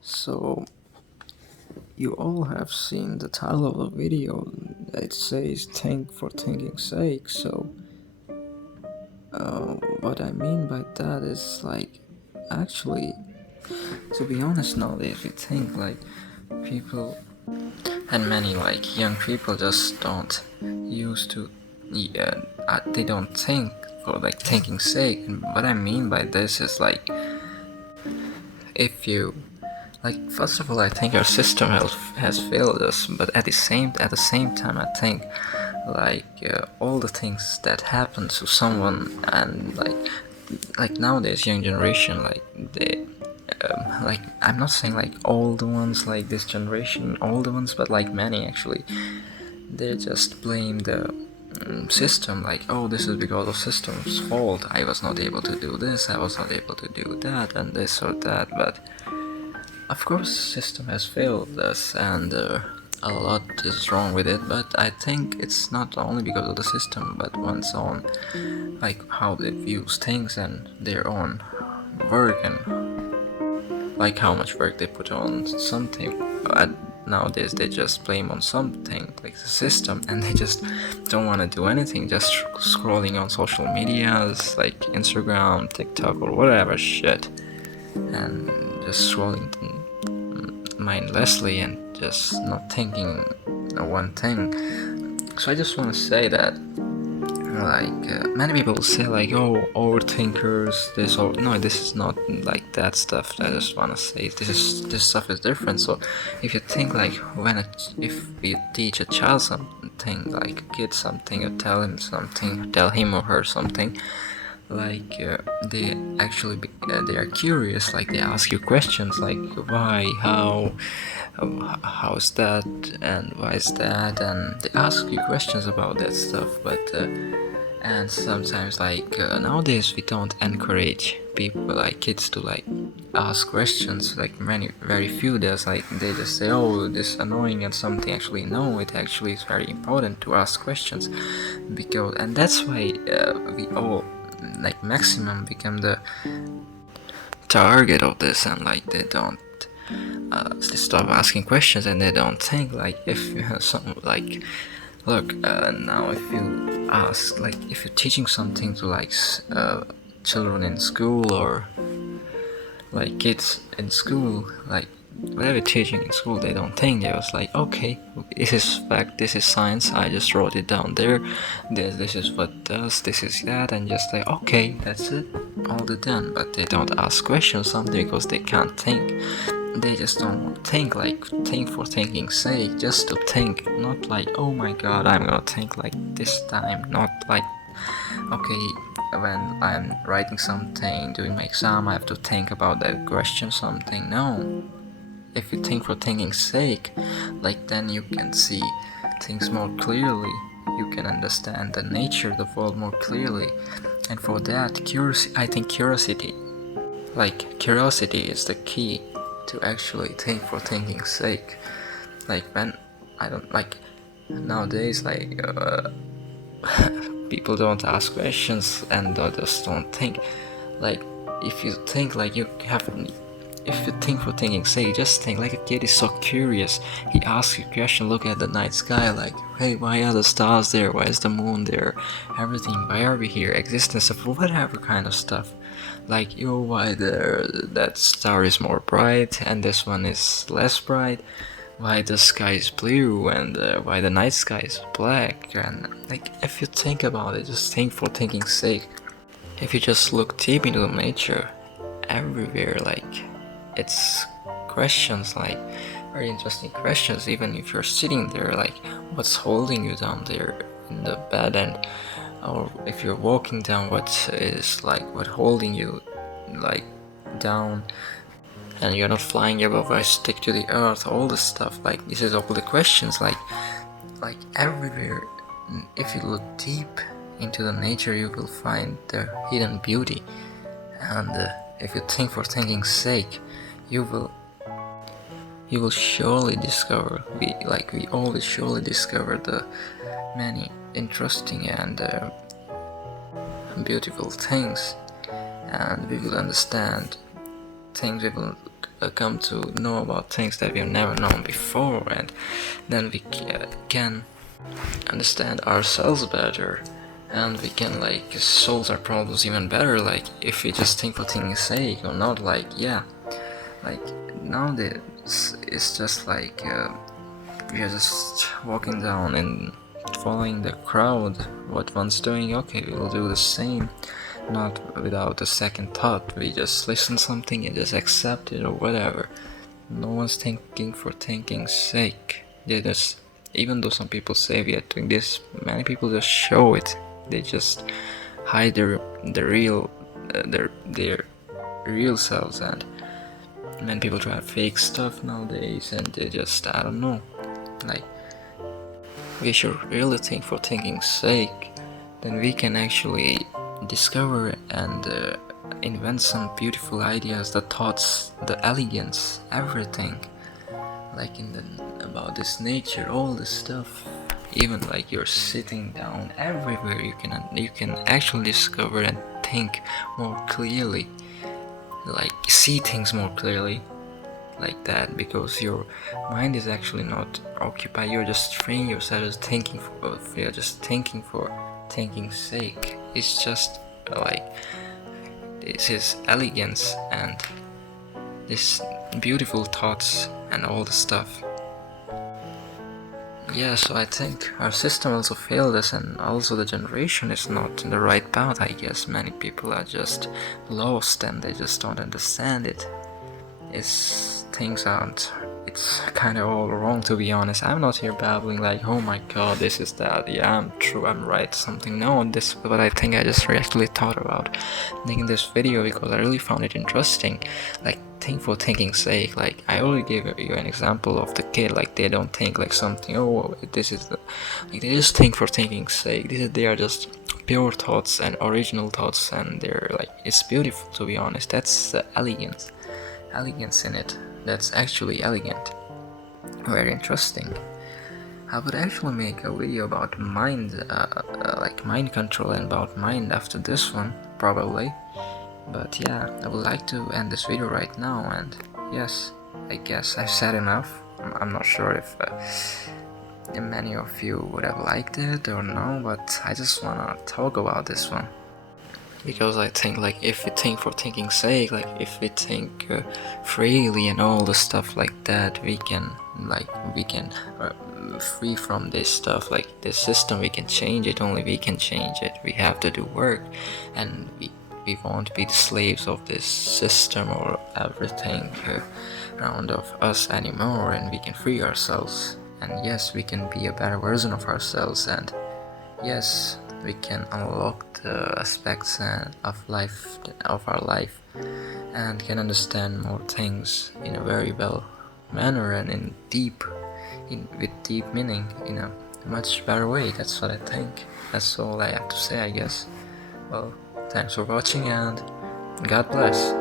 So, you all have seen the title of the video. It says "Think for thinking's sake." So, what I mean by that is actually, to be honest, nowadays we think people and many young people just don't used to, yeah, they don't think for thinking's sake. And what I mean by this is if you first of all, I think our system has failed us, but at the same time, I think all the things that happen to someone, and nowadays young generation, they I'm not saying all the ones, this generation, all the ones, but many actually, they just blame the system, oh, this is because of system's fault. I was not able to do this, I was not able to do that, and this or that. But of course, system has failed us, and a lot is wrong with it. But I think it's not only because of the system, but one's own, how they view things and their own work, and how much work they put on something. Nowadays, they just blame on something like the system, and they just don't want to do anything. Just scrolling on social medias like Instagram, TikTok, or whatever shit, and just scrolling mindlessly and just not thinking one thing. So I just want to say that many people say oh, overthinkers, this, or no, this is not that stuff. I just want to say this stuff is different. So if you think if we teach a child something, a kid something, or tell him or her something, they actually they are curious, they ask you questions why, how's that, and why is that, and they ask you questions about that stuff. But and sometimes nowadays we don't encourage people, kids, to ask questions. Very few does. They just say, oh, this is annoying and something. Actually, no, it actually is very important to ask questions, and that's why we all maximum become the target of this, and they don't they stop asking questions, and they don't think if some look, now if you ask, if you're teaching something to children in school, or kids in school, whatever teaching in school, they don't think. They was okay, this is fact, this is science, I just wrote it down there, this is what does, this is that, and just okay, that's it, all done. But they don't ask questions, something, because they can't think. They just don't think think for thinking's sake, just to think, not oh my god, I'm gonna think this time, not okay, when I'm writing something, doing my exam, I have to think about that question, something. No, if you think for thinking's sake, then you can see things more clearly, you can understand the nature of the world more clearly. And for that, I think curiosity is the key to actually think for thinking's sake. When I don't nowadays, people don't ask questions, and they just don't think. If you think if you think for thinking's sake, just think a kid is so curious. He asks you a question, look at the night sky, hey, why are the stars there? Why is the moon there? Everything. Why are we here? Existence of whatever kind of stuff. Why that star is more bright and this one is less bright? Why the sky is blue, and why the night sky is black? And if you think about it, just think for thinking's sake. If you just look deep into the nature, everywhere, it's questions, very interesting questions. Even if you're sitting there, what's holding you down there in the bed, and or if you're walking down, what is what holding you down, and you're not flying above, I stick to the earth, all this stuff. This is all the questions, everywhere. If you look deep into the nature, you will find the hidden beauty. And if you think for thinking's sake, you will surely discover, we always surely discover the many interesting and beautiful things, and we will understand things, we will come to know about things that we've never known before, and then we can understand ourselves better, and we can like solve our problems even better, like if we just think for thinking's sake or not. Like yeah, like nowadays it's just like we are just walking down and following the crowd, what one's doing, okay, we will do the same, not without a second thought. We just listen something and just accept it or whatever. No one's thinking for thinking's sake. They just, even though some people say we are doing this, many people just show it. They just hide their real selves, and many people try fake stuff nowadays, and they just, I don't know, like we should really think for thinking's sake. Then we can actually discover and invent some beautiful ideas, the thoughts, the elegance, everything, like about this nature, all this stuff. Even like you're sitting down, everywhere you can actually discover and think more clearly, like see things more clearly, like that, because your mind is actually not occupied. You're just training yourself as thinking for, you're just thinking for thinking's sake. It's just like this is elegance and this beautiful thoughts and all the stuff. Yeah, so I think our system also failed us, and also the generation is not in the right path. I guess many people are just lost and they just don't understand it. Things aren't, it's kind of all wrong, to be honest. I'm not here babbling like, oh my god, this is that, yeah, I'm true, I'm right, something. No, this, but I think I just actually thought about making this video because I really found it interesting. Like, think for thinking's sake. Like, I already gave you an example of the kid, like they don't think like something, oh, this is the, like they just think for thinking's sake. They are just pure thoughts and original thoughts, and they're like, it's beautiful, to be honest. That's the elegance in it. That's actually elegant, very interesting. I would actually make a video about mind, like mind control and about mind after this one, probably. But yeah, I would like to end this video right now, and yes, I guess I've said enough. I'm not sure if many of you would have liked it or no, but I just wanna talk about this one. Because I think like if we think for thinking's sake, like if we think freely and all the stuff like that, we can free from this stuff, like this system, we can change it. Only we can change it. We have to do work, and we won't be the slaves of this system or everything around of us anymore, and we can free ourselves. And yes, we can be a better version of ourselves, and yes, we can unlock the aspects of our life, and can understand more things in a very well manner and with deep meaning in a much better way. That's what I think. That's all I have to say, I guess. Well, thanks for watching, and God bless.